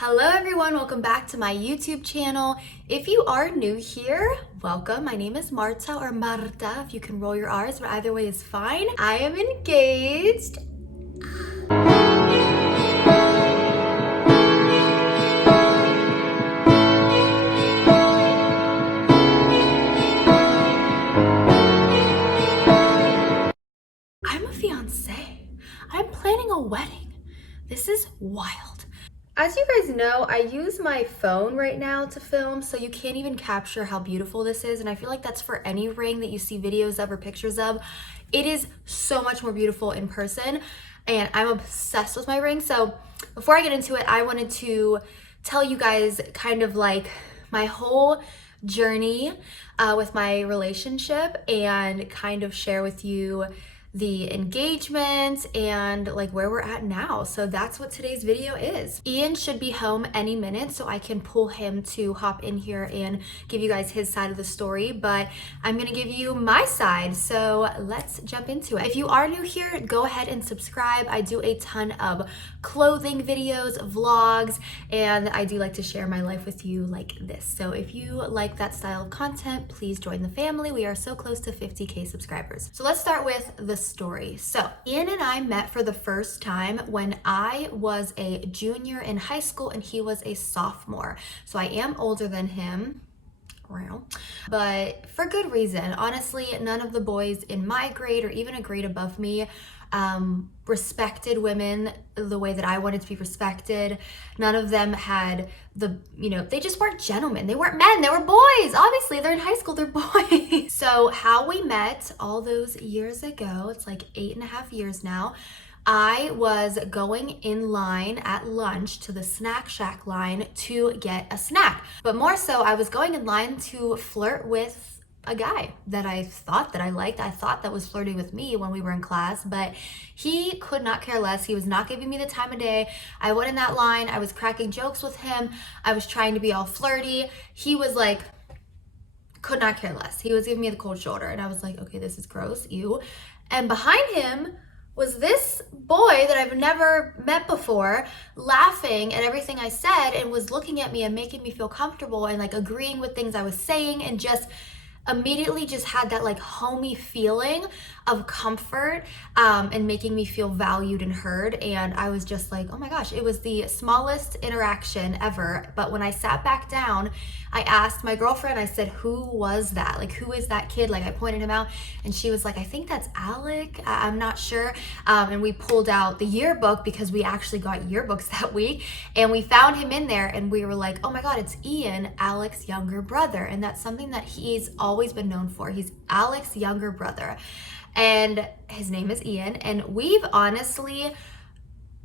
Hello everyone, welcome back to my YouTube channel. If you are new here, welcome. My name is Marta or Marta, if you can roll your R's, but either way is fine. I am engaged. I'm a fiance. I'm planning a wedding. This is wild. As you guys know, I use my phone right now to film, so you can't even capture how beautiful this is. And I feel like that's for any ring that you see videos of or pictures of. It is so much more beautiful in person, and I'm obsessed with my ring. So before I get into it, I wanted to tell you guys kind of like my whole journey with my relationship and kind of share with you the engagement and like where we're at now. So that's what today's video is. Ian should be home any minute, so I can pull him to hop in here and give you guys his side of the story, but I'm gonna give you my side. So let's jump into it. If you are new here, go ahead and subscribe. I do a ton of clothing videos, vlogs, and I do like to share my life with you like this. So if you like that style of content, please join the family. We are so close to 50K subscribers. So let's start with the story. So Ian and I met for the first time when I was a junior in high school and he was a sophomore. So I am older than him, but for good reason. Honestly, none of the boys in my grade or even a grade above me respected women the way that I wanted to be respected. None of them had they just weren't gentlemen. They weren't men, they were boys. Obviously, they're in high school, they're boys. So how we met all those years ago, it's like 8.5 years now. I was going in line at lunch to the snack shack line to get a snack. But more so, I was going in line to flirt with a guy that I thought that I liked. I thought that was flirting with me when we were in class, but he could not care less. He was not giving me the time of day. I went in that line. I was cracking jokes with him. I was trying to be all flirty. He was like, could not care less. He was giving me the cold shoulder, and I was like, okay, this is gross, ew. And behind him was this boy that I've never met before, laughing at everything I said and was looking at me and making me feel comfortable and like agreeing with things I was saying, and just immediately just had that like homey feeling of comfort and making me feel valued and heard. And I was just like, oh my gosh, it was the smallest interaction ever. But when I sat back down, I asked my girlfriend, I said, who was that? Like, who is that kid? Like, I pointed him out, and she was like, I think that's Alec. I'm not sure. And we pulled out the yearbook because we actually got yearbooks that week, and we found him in there, and we were like, oh my God, it's Ian, Alec's younger brother. And that's something that he's always been known for. He's Alec's younger brother, and his name is Ian. And we've honestly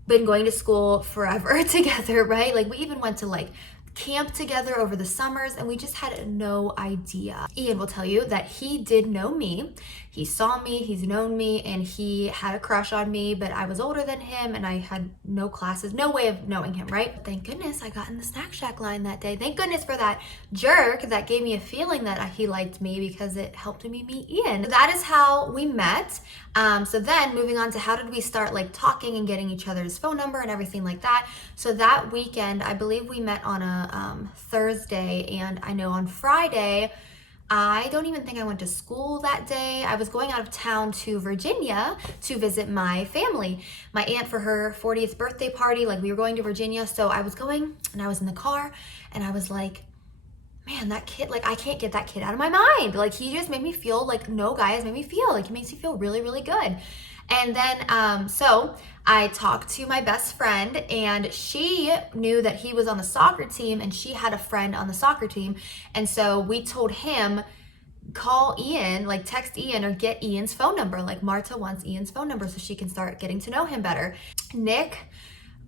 been going to school forever together, right? Like, we even went to like camp together over the summers, and we just had no idea. Ian will tell you that he did know me. He saw me, he's known me, and he had a crush on me, but I was older than him and I had no classes, no way of knowing him, right? But thank goodness I got in the snack shack line that day. Thank goodness for that jerk that gave me a feeling that he liked me, because it helped me meet Ian. That is how we met. So then moving on to how did we start like talking and getting each other's phone number and everything like that. So that weekend, I believe we met on a Thursday, and I know on Friday, I don't even think I went to school that day. I was going out of town to Virginia to visit my family. My aunt for her 40th birthday party, like we were going to Virginia. So I was going, and I was in the car, and I was like, man, that kid, like I can't get that kid out of my mind. Like he just made me feel like no guy has made me feel. Like he makes me feel really, really good. And then, so I talked to my best friend, and she knew that he was on the soccer team, and she had a friend on the soccer team. And so we told him, call Ian, like text Ian or get Ian's phone number. Like Marta wants Ian's phone number so she can start getting to know him better. Nick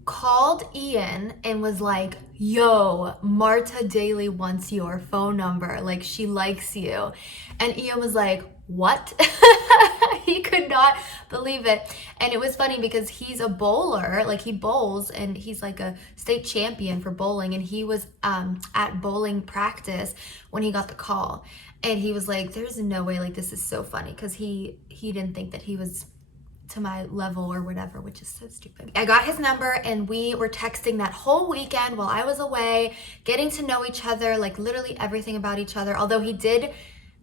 called Ian and was like, yo, Marta Daly wants your phone number. Like she likes you. And Ian was like, what? He could not believe it. And it was funny because he's a bowler, like he bowls, and he's like a state champion for bowling. And he was at bowling practice when he got the call. And he was like, there's no way, like this is so funny, because he didn't think that he was to my level or whatever, which is so stupid. I got his number and we were texting that whole weekend while I was away, getting to know each other, like literally everything about each other. Although he did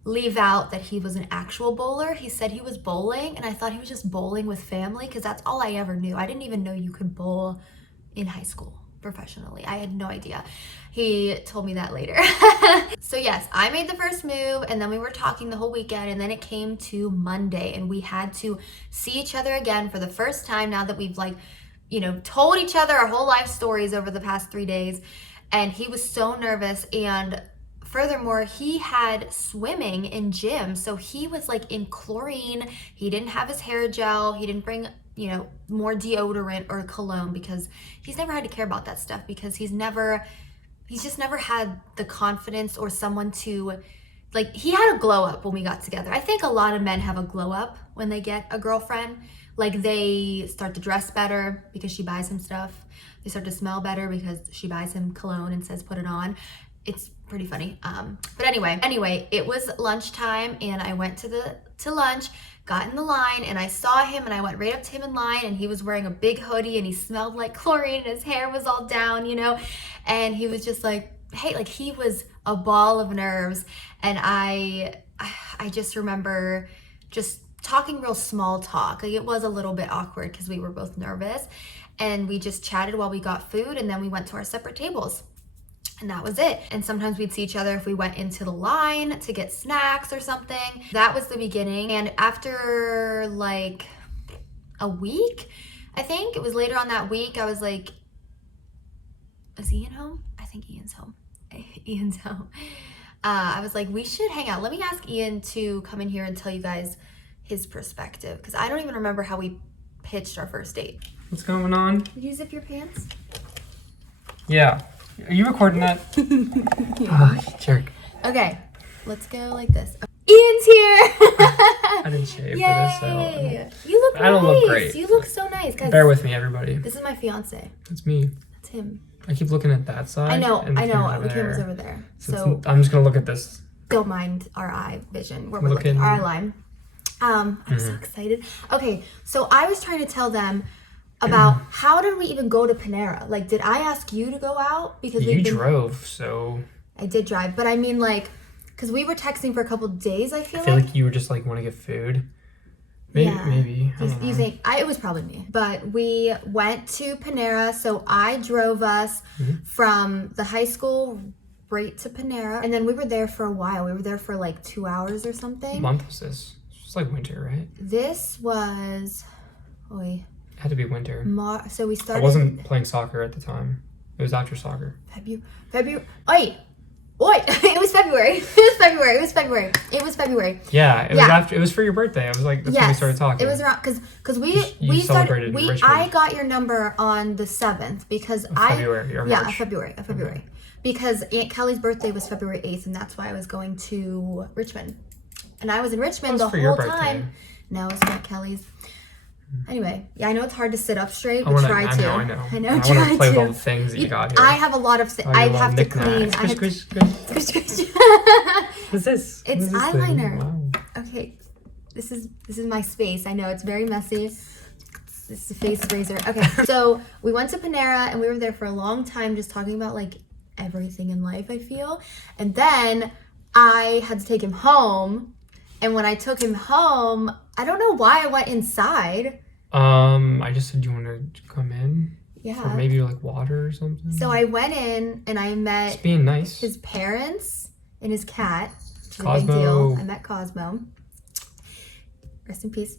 leave out that he was an actual bowler. He said he was bowling, and I thought he was just bowling with family because that's all I ever knew. I didn't even know you could bowl in high school professionally. I had no idea. He told me that later. So yes, I made the first move, and then we were talking the whole weekend, and then it came to Monday, and we had to see each other again for the first time now that we've like, you know, told each other our whole life stories over the past 3 days. And he was so nervous, and furthermore, he had swimming in gym, so he was like in chlorine. He didn't have his hair gel. He didn't bring, you know, more deodorant or cologne because he's never had to care about that stuff because he's just never had the confidence or someone to, like, he had a glow up when we got together. I think a lot of men have a glow up when they get a girlfriend. Like, they start to dress better because she buys him stuff. They start to smell better because she buys him cologne and says, put it on. It's pretty funny. But anyway, it was lunchtime and I went to lunch, got in the line, and I saw him and I went right up to him in line, and he was wearing a big hoodie and he smelled like chlorine and his hair was all down, you know, and he was just like, hey, like he was a ball of nerves. And I just remember just talking real small talk. Like, it was a little bit awkward because we were both nervous, and we just chatted while we got food, and then we went to our separate tables. And that was it. And sometimes we'd see each other if we went into the line to get snacks or something. That was the beginning. And after like a week, I think it was later on that week, I was like, is Ian home? I think Ian's home. Ian's home. I was like, we should hang out. Let me ask Ian to come in here and tell you guys his perspective, because I don't even remember how we pitched our first date. What's going on? Did you zip your pants? Yeah. Are you recording that? Oh, you jerk. Okay, let's go like this. Ian's here! I didn't shave Yay! for this, so You look nice. I don't look great. You look so nice. Guys, bear with me, everybody. this is my fiance. That's me. That's him. I keep looking at that side. I know. and The camera's camera's over there. So So I'm just gonna look at this. don't mind our eye vision. Where we're Looking- looking, our eye line. I'm so excited. Okay, so I was trying to tell them about how did we even go to Panera? Like, did I ask you to go out? Because You drove, so I did drive, but I mean, like, because we were texting for a couple days, I feel I feel like you were just like, want to get food. Maybe, Yeah. maybe. I don't know. You think it was probably me, but we went to Panera. So I drove us from the high school right to Panera, and then we were there for a while. We were there for like 2 hours or something. What month was this? It's like winter, right? This was, It had to be winter. so we I started. wasn't playing soccer at the time. It was after soccer. February. Oi! It was February. It was February. Yeah, it was Yeah. after. It was for your birthday. I was like, that's when we started talking. It was around because You we celebrated started. in Richmond. I got your number on the 7th because February or March? February. Because Aunt Kelly's birthday was February 8th, and that's why I was going to Richmond. And I was in Richmond the for your whole birthday. time. No, it's Aunt Kelly's. Anyway, yeah, I know it's hard to sit up straight, I but wanna- try I to. know. I want try to play with all to. the things that you got here. I have a lot of. I your have little to clean. knickknacks. I have Squish, squish, squish. Squish. What's this? It's What is this eyeliner. thing? Wow. Okay, this is my space. I know it's very messy. This is a face razor. Okay, so we went to Panera and we were there for a long time just talking about like everything in life, I feel. And then I had to take him home. And when I took him home, I don't know why I went inside. I just said you want to come in. Yeah. For maybe like water or something. So I went in and I met Just being nice. his parents and his cat. Which is a big Cosmo. deal. I met Cosmo. Rest in peace.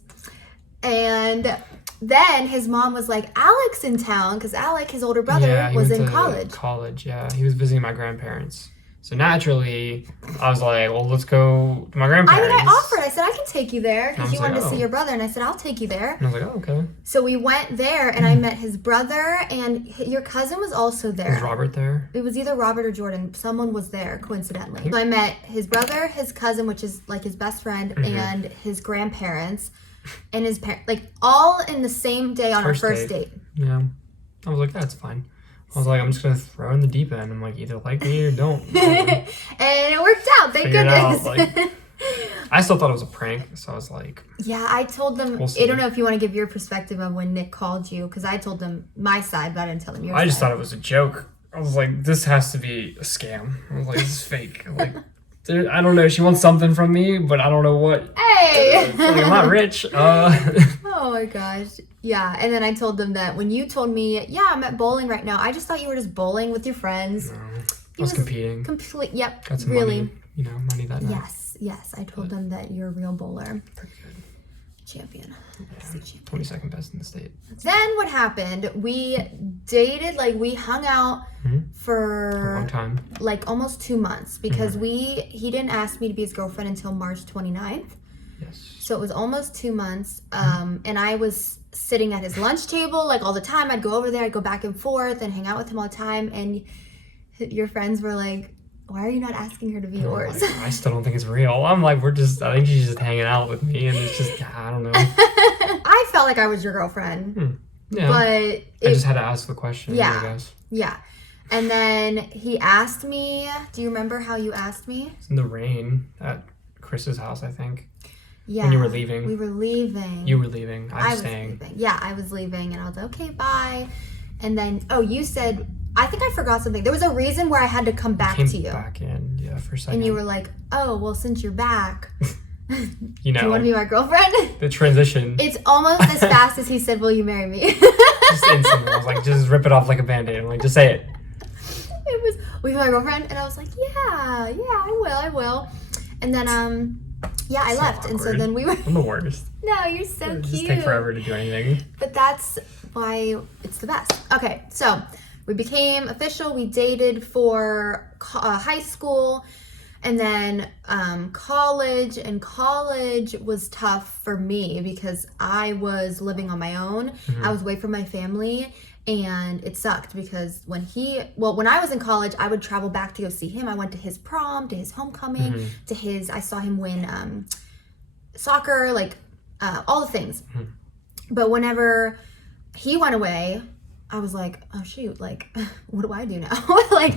And then his mom was like, Alex in town, because Alec, his older brother, he was went in to college. College, yeah. He was visiting my grandparents. So naturally, I was like, well, let's go to my grandparents. I offered. I said, I can take you there because I was you wanted like, to see oh. your brother. And I said, I'll take you there. And I was like, oh, okay. So we went there and I met his brother, and your cousin was also there. Was Robert there? It was either Robert or Jordan. Someone was there, coincidentally. So I met his brother, his cousin, which is like his best friend, and his grandparents, and his parents, like all in the same day on our first date. Yeah. I was like, that's fine. I was like, I'm just going to throw in the deep end. I'm like, either like me or don't. And it worked out, thank Figure it out, goodness. like, I still thought it was a prank, so I was like, Yeah, I told them, We'll see. I don't know if you want to give your perspective of when Nick called you, because I told them my side, but I didn't tell them your I just side. thought it was a joke. I was like, this has to be a scam. I was like, this is fake. Like, I don't know. She wants something from me, but I don't know what. Hey! It's like, I'm not rich. Oh my gosh. Yeah, and then I told them that when you told me, yeah, I'm at bowling right now, I just thought you were just bowling with your friends. No, I was competing. Yep, Got some really. money, money that night. Yes. I told them that you're a real bowler. Pretty good. Champion. Yeah, 22nd best in the state. Then what happened? We dated, like we hung out for A long time. like almost 2 months because he didn't ask me to be his girlfriend until March 29th. Yes. So it was almost 2 months. And I was sitting at his lunch table like all the time. I'd go over there, I'd go back and forth and hang out with him all the time. And your friends were like, why are you not asking her to be yours? Like, I still don't think it's real. I'm like, I think she's just hanging out with me, and it's just, I don't know. I felt like I was your girlfriend. Yeah. But I just had to ask the question, Yeah. I guess. Yeah. And then he asked me, do you remember how you asked me? It's in the rain at Chris's house, I think. Yeah. When you were leaving. We were leaving. You were leaving. I was staying. staying. Yeah, I was leaving, and I was like, okay, bye. And then, you said, I think I forgot something. There was a reason where I had to come back to you. Back in, yeah, for a second. And you were like, oh, well, since you're back, you know, do you want to be my girlfriend? the transition. It's almost as fast as he said, will you marry me? Just instantly. I was like, just rip it off like a Band-Aid. I'm like, just say it. It was, will you be my girlfriend? And I was like, yeah, I will. And then, I left. awkward. And so then we were, I'm the worst. no, you're so It cute. just take forever to do anything. But that's why it's the best. Okay, so we became official. We dated for high school and then college. And college was tough for me because I was living on my own. I was away from my family. And it sucked because when I was in college, I would travel back to go see him. I went to his prom, to his homecoming, I saw him win soccer, like all the things. But whenever he went away, I was like, oh shoot, like, what do I do now? Like,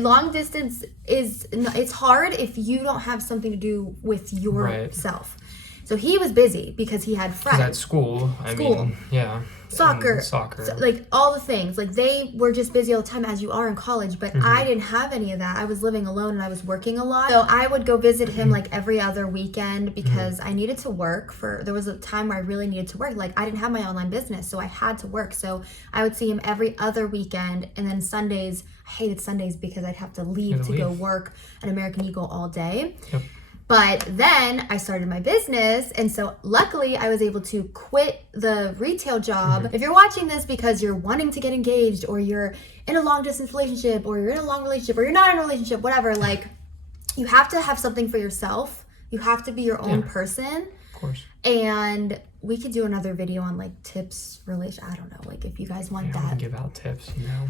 long distance it's hard if you don't have something to do with yourself. So he was busy because he had friends. At school, I mean, yeah. Soccer. So, like all the things. Like they were just busy all the time as you are in college, but I didn't have any of that. I was living alone and I was working a lot. So I would go visit him like every other weekend because I needed to work there was a time where I really needed to work. Like I didn't have my online business, so I had to work. So I would see him every other weekend, and then Sundays, I hated Sundays because I'd have to leave to go work at American Eagle all day. Yep. But then I started my business, and so luckily I was able to quit the retail job. If you're watching this because you're wanting to get engaged, or you're in a long distance relationship, or you're in a long relationship, or you're not in a relationship, whatever, like you have to have something for yourself. You have to be your own person. Of course. And we could do another video on like tips, I don't know, like if you guys want I that. can give out tips, you know.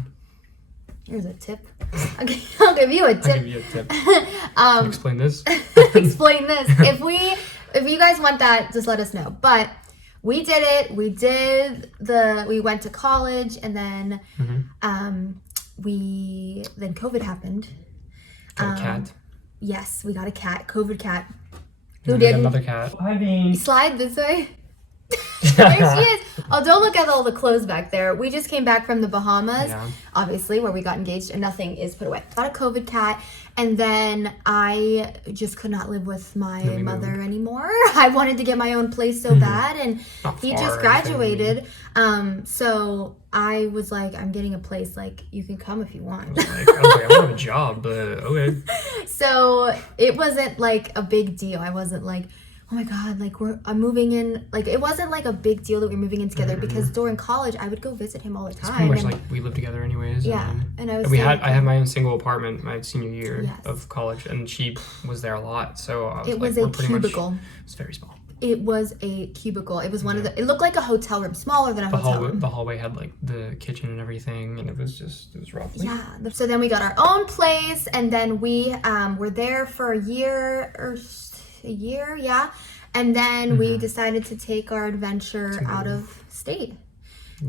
Here's a tip. Okay, I'll give you a tip. I'll give you a tip. Can you explain this? Explain this. If you guys want that, just let us know. But we did it. We went to college, and then then COVID happened. Got a cat. Yes, we got a cat. COVID cat. Who And we got didn't? another cat. Hi, Bean. Slide this way. There she is. Oh, don't look at all the clothes back there. We just came back from the Bahamas, obviously, where we got engaged, and nothing is put away. Got a COVID cat, and then I just could not live with my mother anymore. I wanted to get my own place so bad, and he just graduated. So I was like, I'm getting a place. Like, you can come if you want. I don't have a job, but okay. So it wasn't like a big deal. I wasn't like, oh my God, like I'm moving in. Like it wasn't like a big deal that we were moving in together because during college I would go visit him all the time. It's pretty much like we lived together anyways. Yeah, and I was. I had my own single apartment my senior year of college, and she was there a lot. So I was it was a cubicle. It was very small. It was a cubicle. It was one of the. It looked like a hotel room, smaller than a hotel room. The hallway had like the kitchen and everything, and it was rough. Yeah. So then we got our own place, and then we were there for a year, yeah. And then we decided to take our adventure out of state.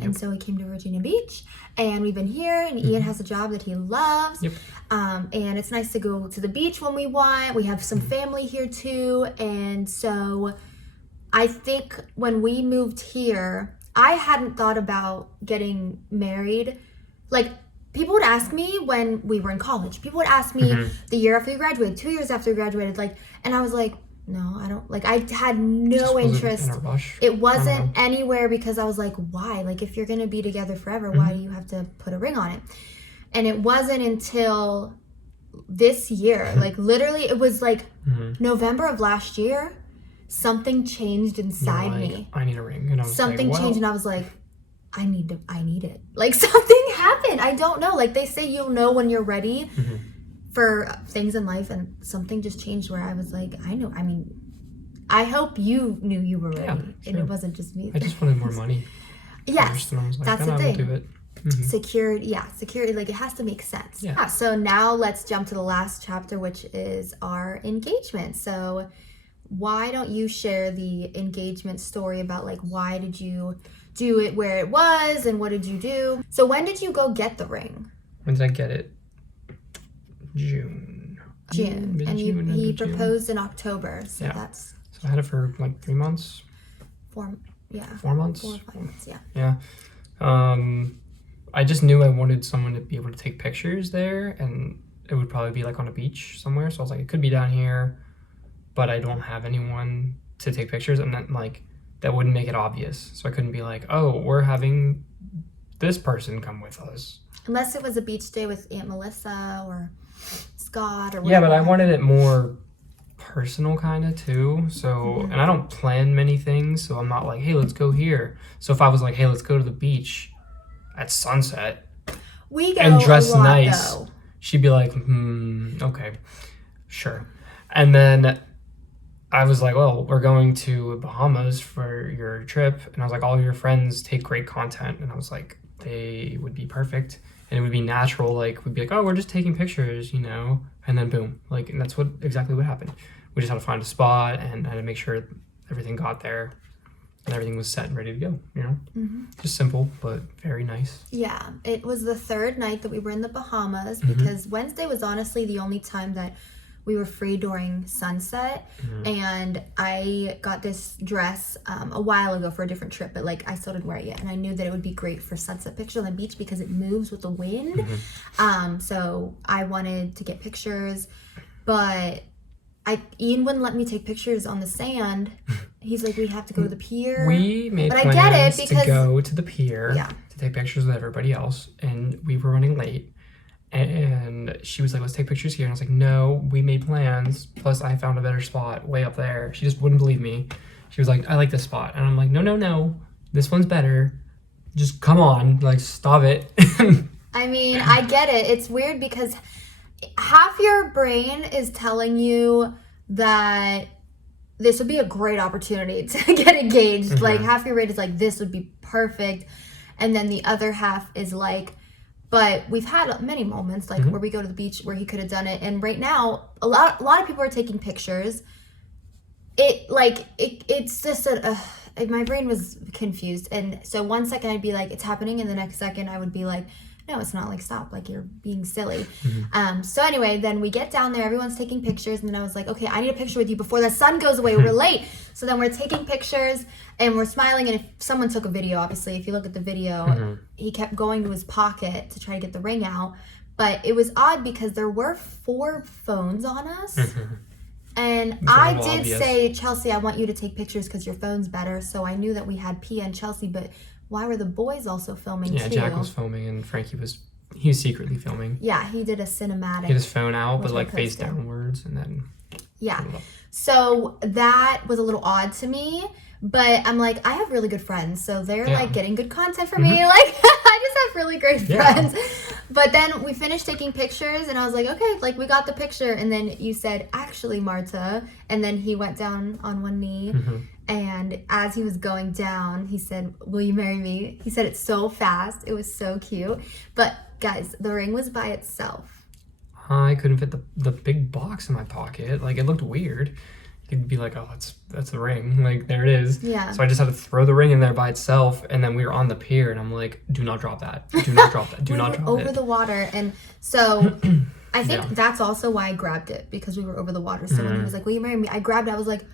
And so we came to Virginia Beach, and we've been here, and Ian has a job that he loves. Yep. And it's nice to go to the beach when we want. We have some family here too. And so I think when we moved here, I hadn't thought about getting married. Like, people would ask me when we were in college. People would ask me the year after we graduated, 2 years after we graduated, like, and I was like, no, I don't, like, I had no interest. In a rush. It wasn't anywhere, because I was like, why? Like, if you're going to be together forever, why do you have to put a ring on it? And it wasn't until this year, like, literally, it was like November of last year, something changed inside me. I need a ring. And I was something like, changed, and I was like, I need it. Like, something happened. I don't know. Like, they say you'll know when you're ready for things in life, and something just changed where I was like, I know. I mean, I hope you knew you were ready, and it wasn't just me. I just wanted more money. Yes, and I was like, that's the thing. We'll do it. Security, like, it has to make sense. Yeah. So now let's jump to the last chapter, which is our engagement. So why don't you share the engagement story about, like, why did you do it where it was, and what did you do? So when did you go get the ring? When did I get it? June. And he proposed in October. So that's... So I had it for like 3 months. 4 months? 4 or 5 months, Yeah. I just knew I wanted someone to be able to take pictures there, and it would probably be like on a beach somewhere. So I was like, it could be down here, but I don't have anyone to take pictures, and then, like, that wouldn't make it obvious. So I couldn't be like, oh, we're having this person come with us. Unless it was a beach day with Aunt Melissa or Scott or whatever. Yeah, but I wanted it more personal kind of too. So, and I don't plan many things, so I'm not like, hey, let's go here. So if I was like, hey, let's go to the beach at sunset and dress a lot, nice, though. She'd be like, okay, sure. And then I was like, well, we're going to Bahamas for your trip. And I was like, all your friends take great content. And I was like, they would be perfect. And it would be natural. Like, we'd be like, oh, we're just taking pictures, you know? And then boom. Like, and that's exactly what happened. We just had to find a spot, and I had to make sure everything got there and everything was set and ready to go, you know? Just simple, but very nice. Yeah. It was the third night that we were in the Bahamas, because Wednesday was honestly the only time that we were free during sunset. And I got this dress a while ago for a different trip, but, like, I still didn't wear it yet. And I knew that it would be great for sunset pictures on the beach because it moves with the wind. So I wanted to get pictures, but Ian wouldn't let me take pictures on the sand. He's like, we have to go to the pier. We made but plans I get it because to go to the pier to take pictures with everybody else, and we were running late. And she was like, let's take pictures here. And I was like, no, we made plans. Plus, I found a better spot way up there. She just wouldn't believe me. She was like, I like this spot. And I'm like, no. This one's better. Just come on. Like, stop it. I mean, I get it. It's weird because half your brain is telling you that this would be a great opportunity to get engaged. Like, half your brain is like, this would be perfect. And then the other half is like, but we've had many moments, like, where we go to the beach where he could have done it. And right now, a lot of people are taking pictures. It's just my brain was confused. And so one second I'd be like, it's happening. And the next second I would be like, no, it's not. Like, stop. Like, you're being silly. So anyway, then we get down there. Everyone's taking pictures. And then I was like, okay, I need a picture with you before the sun goes away. We're late. So then we're taking pictures and we're smiling. And if someone took a video, obviously, if you look at the video, he kept going to his pocket to try to get the ring out. But it was odd because there were 4 phones on us. And I did obvious. say, Chelsea, I want you to take pictures because your phone's better. So I knew that we had Pia and Chelsea, but why were the boys also filming too? Yeah, Jack was filming and Frankie was secretly filming. Yeah, he did a cinematic. He had his phone out, but like face downwards, and then. Yeah. So that was a little odd to me, but I'm like, I have really good friends, so they're like getting good content for me. Like, I just have really great friends. But then we finished taking pictures, and I was like, okay, like, we got the picture. And then you said, actually, Marta. And then he went down on one knee. And as he was going down, he said, will you marry me? He said it so fast. It was so cute. But guys, the ring was by itself. I couldn't fit the big box in my pocket. Like, it looked weird. they'd be like, oh, that's the ring. Like, there it is. Yeah. So I just had to throw the ring in there by itself. And then we were on the pier and I'm like, do not drop that. Do not drop that. Do not drop it. Over the water. And so I think that's also why I grabbed it, because we were over the water. So when he was like, will you marry me? I grabbed it. I was like,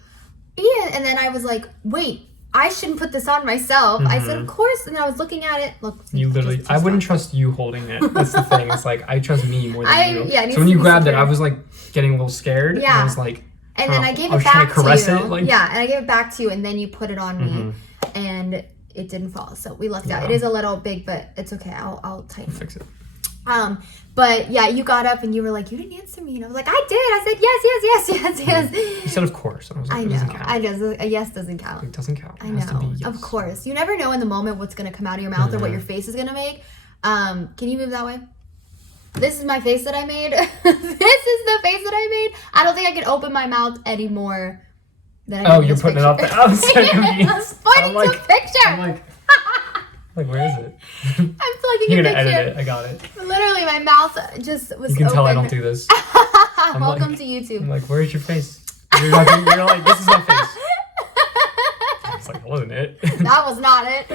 Ian. And then I was like, wait, I shouldn't put this on myself. I said, of course. And I was looking at it. Look, you literally, I wouldn't trust you holding it. That's the thing. It's like, I trust me more than you. Yeah, so when you grabbed it, I was like getting a little scared. Yeah. And I was like, and then I gave it back to caress you. It, like... Yeah, and I gave it back to you, and then you put it on me, and it didn't fall. So we lucked out. It is a little big, but it's okay. I'll tighten it. Fix it. But yeah, you got up and you were like, you didn't answer me. And I was like, I did. I said yes. You said of course. And I was like, I it know. doesn't count. I know. A yes doesn't count. It doesn't count. I It has to be know. yes. Of course. You never know in the moment what's going to come out of your mouth or what your face is going to make. Can you move that way? This is my face that I made. This is the face that I made. I don't think I can open my mouth anymore than I you're putting it up there. I'm so confused. I was pointing to a picture. I'm like, where is it? I'm plugging You're a gonna picture. edit it. I got it. Literally, my mouth just was You can open. tell I don't do this. Welcome to YouTube. I'm like, where's your face? You're like, this is my face. It's like, that wasn't it. That was not it.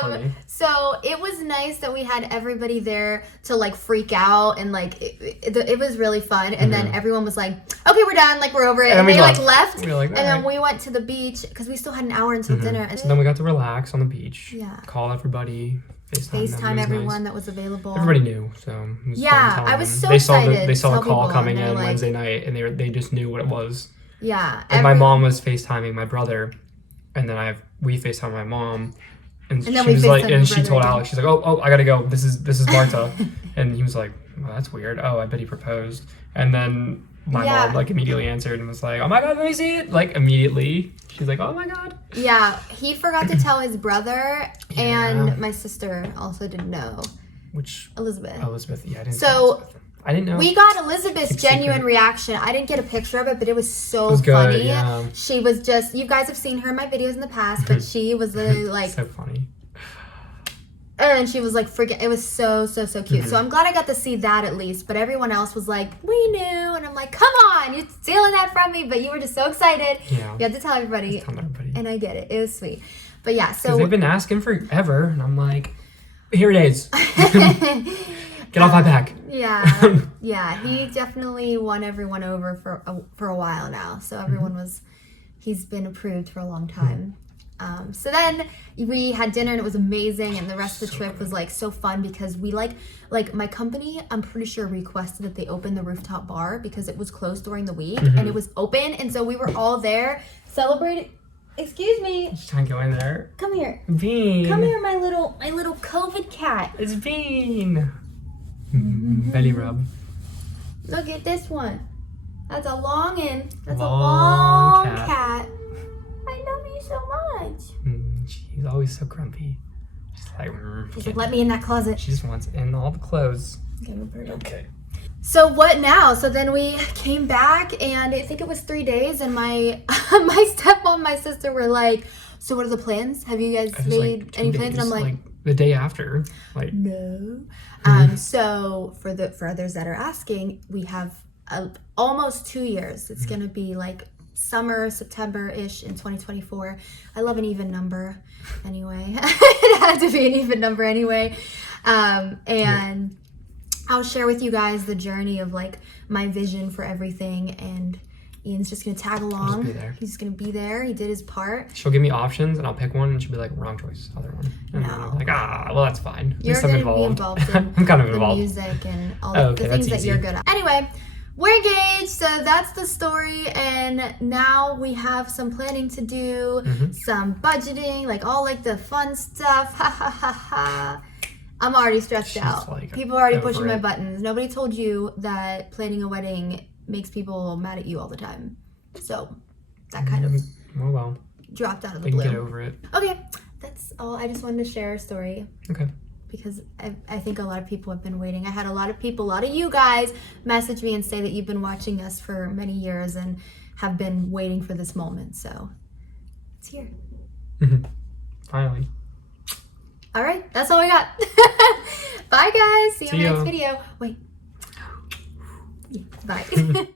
Funny. So it was nice that we had everybody there to like freak out, and like it was really fun. And then everyone was like, okay, we're done, like we're over it. And they like left. We were like, and then we went to the beach because we still had an hour until dinner. And so then we got to relax on the beach. Yeah. Call everybody. FaceTime everyone nice. that was available. Everybody knew, so it was yeah, fun I was so they excited. They saw the call people, coming in like, Wednesday night, and they just knew what it was. Yeah. And my mom was FaceTiming my brother, and then we FaceTimed my mom. And she was like, and she told Alex, she's like, oh, I gotta go. This is Marta. And he was like, well, that's weird. Oh, I bet he proposed. And then my mom like immediately answered and was like, oh my God, let me see it. Like immediately. She's like, oh my God. Yeah, he forgot to tell his brother, and my sister also didn't know. Which? Elizabeth, yeah, I didn't So I didn't know. We got Elizabeth's genuine reaction. I didn't get a picture of it, but it was so funny. Good, yeah. She was just, you guys have seen her in my videos in the past, but she was literally like, so funny. And she was like, freaking, it was so cute. So I'm glad I got to see that at least, but everyone else was like, we knew. And I'm like, come on, you're stealing that from me, but you were just so excited. Yeah. You had to tell everybody. And I get it. It was sweet. But yeah, so. They've been asking forever, and I'm like, here it is. Get off my back. Yeah, he definitely won everyone over for a while now. So everyone he's been approved for a long time. So then we had dinner and it was amazing, and the rest of the trip was like so fun because we like my company, I'm pretty sure requested that they open the rooftop bar because it was closed during the week and it was open, and so we were all there celebrating. Excuse me. Just trying to go in there. Come here. Bean. Come here, my little COVID cat. It's Bean. Belly rub. Look at this one. That's a longin'. That's Long a long cat. I love you so much. She's always so grumpy. She's like, let me in that closet. She just wants in all the clothes. Okay. So what now? So then we came back, and I think it was 3 days, and my my stepmom, my sister were like, so what are the plans? Have you guys made any plans? And I'm like the day after. No. So for others that are asking, we have almost 2 years. It's gonna be like summer, September-ish in 2024. I love an even number anyway. It had to be an even number anyway. And I'll share with you guys the journey of like my vision for everything, and Ian's just gonna tag along. He's just gonna be there. He did his part. She'll give me options and I'll pick one, and she'll be like, wrong choice, other one. And then I'm like, well, that's fine. At least I'm involved. In I'm kind of involved. The music and all the things that you're good at. Anyway, we're engaged, so that's the story, and now we have some planning to do, some budgeting, like all like the fun stuff. Ha ha ha ha. I'm already stressed out. People are already pushing my buttons. Nobody told you that planning a wedding makes people mad at you all the time. So that kind of dropped out of the blue. Get over it. Okay, that's all. I just wanted to share a story. Okay. Because I think a lot of people have been waiting. I had a lot of you guys message me and say that you've been watching us for many years and have been waiting for this moment. So it's here. Finally. All right, that's all I got. Bye, guys. See you in the next video. Wait. Yeah, bye.